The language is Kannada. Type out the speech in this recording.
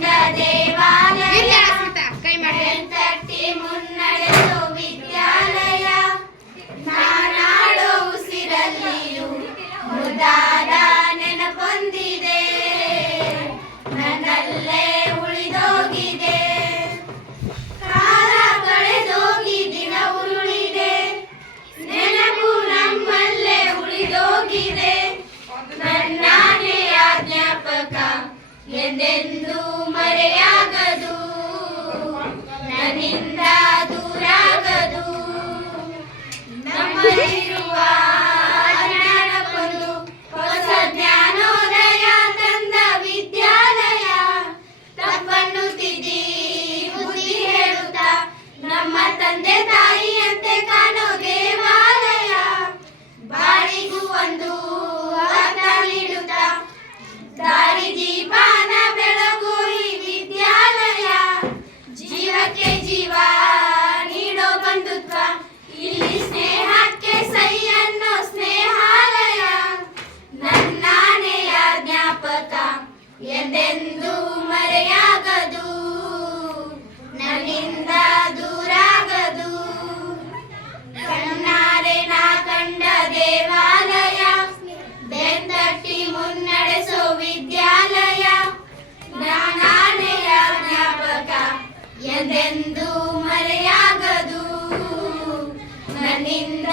ಕಂಡ ದೇವಾಲಯ ಬೆಂತಟ್ಟಿ ಮುನ್ನಡೆಸೋ ವಿದ್ಯಾಲಯ ನಾನಾಡೋ ಉಸಿರಲ್ಲಿಯೂ ಮುದ್ದಾದ ನೆನಪೊಂದಿದೆ ನನ್ನಲ್ಲೇ ಉಳಿದೋಗಿದೆ ಕಾಲ ಕಳೆದೋಗಿ ದಿನ ಉರುಳಿದೆ ನೆನಪು ನಮ್ಮಲ್ಲೇ ಉಳಿದೋಗಿದೆ ನನ್ನಾನೆಯ ಜ್ಞಾಪಕ ಎಂದೆಂದೂ ಮರೆಯಾಗದು ನನ್ನಿಂದ ದೂರಾಗದು ನಮ್ಮಲ್ಲಿರುವ ಜ್ಞಾನಕ್ಕೊಂದು ಹೊಸ ಜ್ಞಾನೋದಯ ತಂದ ವಿದ್ಯಾಲಯ ತಪ್ಪನ್ನು ತಿದ್ದಿ ಬುದ್ಧಿ ಹೇಳುತ್ತಾ ನಮ್ಮ ತಂದೆ ತಾಯಿಯಂತೆ ಕಾಣೋ ದೇವಾಲಯ ಬಾಳಿಗೂ ಒಂದು ಅರ್ಥ ನೀಡುತ್ತಾ ದಾರಿ ದೀಪಾನ ಬೆಳಗು ಈ ವಿದ್ಯಾಲಯ ಜೀವಕ್ಕೆ ಜೀವ ನೀಡೋ ಬಂಧುತ್ವ ಇಲ್ಲಿ ಸ್ನೇಹಕ್ಕೆ ಸೈ ಅನ್ನೋ ಸ್ನೇಹಾಲಯ ನನ್ನಾನೆಯ ಜ್ಞಾಪಕ ಎಂದೆಂದೂ ಮರೆಯಾಗದು ನನ್ನಿಂದ ದೂರಾಗದು ಕಣ್ಣಾರೆ ನಾ ಕಂಡ ದೇವಾಲಯ ಬೆಂತಟ್ಟಿ ಮುನ್ನಡೆಸೋ ವಿದ್ಯಾಲಯ ನಾನಾನೆಯ ಜ್ಞಾಪಕ ಎಂದೆಂದೂ ಮರೆಯಾಗದು ನನ್ನಿಂದ